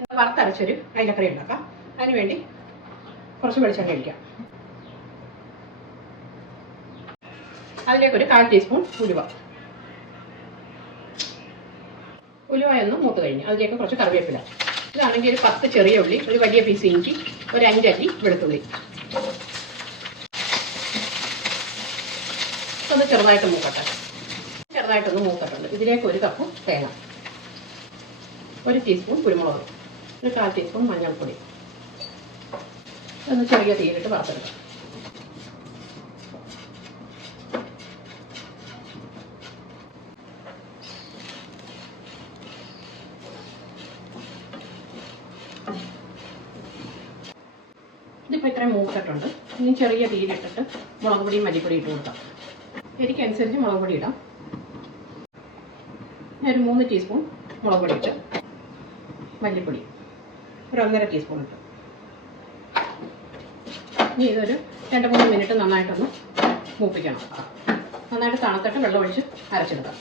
വറുത്തരച്ചൊരു അയിലക്കറി ഉണ്ടാക്കാം. അതിനുവേണ്ടി കുറച്ച് വെളിച്ചെണ്ണ ഒഴിക്കാം. അതിലേക്കൊരു കാൽ ടീസ്പൂൺ ഉലുവ. ഉലുവ ഒന്ന് മൂത്ത് കഴിഞ്ഞ് അതിലേക്ക് കുറച്ച് കറിവേപ്പില. ഇതാണെങ്കിൽ ഒരു പത്ത് ചെറിയ ഉള്ളി ഒരു വലിയ പീസ് ഇഞ്ചി ഒരു അഞ്ചല്ലി വെളുത്തുള്ളി. ഒന്ന് ചെറുതായിട്ട് മൂക്കട്ടെ. ചെറുതായിട്ടൊന്ന് മൂക്കട്ടുണ്ട്. ഇതിലേക്ക് ഒരു കപ്പ് തേങ്ങ. ഒരു ടീസ്പൂൺ കുരുമുളക്. ഒരു കാൽ ടീസ്പൂൺ മഞ്ഞൾപ്പൊടി. ഒന്ന് ചെറിയ തീയിലിട്ട് വറുത്തെടുക്കാം. ഇതിപ്പോൾ ഇത്രയും മൂത്തിട്ടുണ്ട് ഇനി ചെറിയ തീയിലിട്ടിട്ട് മുളക് പൊടിയും മല്ലിപ്പൊടി ഇട്ട് കൊടുക്കാം. എനിക്കനുസരിച്ച് മുളക് പൊടി ഇടാം. ഞാൻ ഒരു മൂന്ന് ടീസ്പൂൺ മുളക് പൊടി ഇട്ട് മല്ലിപ്പൊടി. ഒരു ഒന്നര ടീസ്പൂൺ ഇട്ടു. ഇനി ഇതൊരു രണ്ട് മൂന്ന് മിനിറ്റ് നന്നായിട്ടൊന്ന് മൂപ്പിക്കണം. നന്നായിട്ട് തണുത്തിട്ട് വെള്ളം ഒഴിച്ച് അരച്ചെടുക്കാം.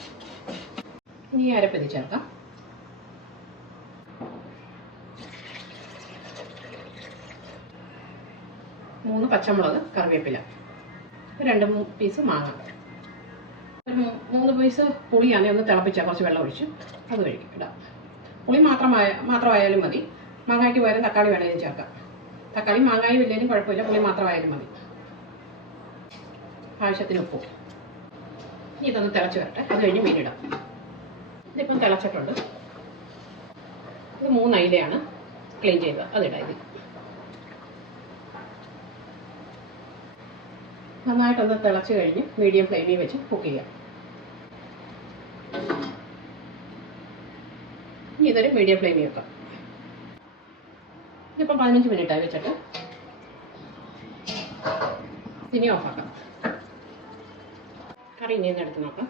ഇനി അരപ്പതി ചേർക്കാം. മൂന്ന് പച്ചമുളക് കറിവേപ്പില. രണ്ട് മൂന്ന് പീസ് മാങ്ങ. മൂന്ന് പീസ് പുളിയാണെങ്കിൽ ഒന്ന് തിളപ്പിച്ചാൽ കുറച്ച് വെള്ളം ഒഴിച്ച് അത് കഴിക്കും. ഇടാം. പുളി മാത്രമായ മാത്രമായാലും മതി. മാങ്ങായ്ക്ക് പകരം തക്കാളി വേണമെങ്കിലും ചേർക്കാം. തക്കാളി മാങ്ങായും ഇല്ലെങ്കിലും കുഴപ്പമില്ല പുളി മാത്രമായാലും മതി. ആവശ്യത്തിന് ഉപ്പും. ഇനി ഇതൊന്ന് തിളച്ച് വരട്ടെ. അത് കഴിഞ്ഞ് മീനിടാം ഇതിപ്പം തിളച്ചിട്ടുണ്ട്. ഇത് മൂന്ന് അയിലയാണ് ക്ലീൻ ചെയ്തത് അതിടാം ഇത്. നന്നായിട്ടൊന്ന് തിളച്ച് കഴിഞ്ഞ് മീഡിയം ഫ്ലെയിമിൽ വെച്ച് കുക്ക് ചെയ്യാം. ഇനി ഇതൊരു മീഡിയം ഫ്ലെയിമിൽ വെക്കാം. ഇതിപ്പം പതിനഞ്ച് മിനിറ്റായി വെച്ചിട്ട്. ഇനി ഓഫാക്കാം കറി ഇനി എടുത്ത് നോക്കാം.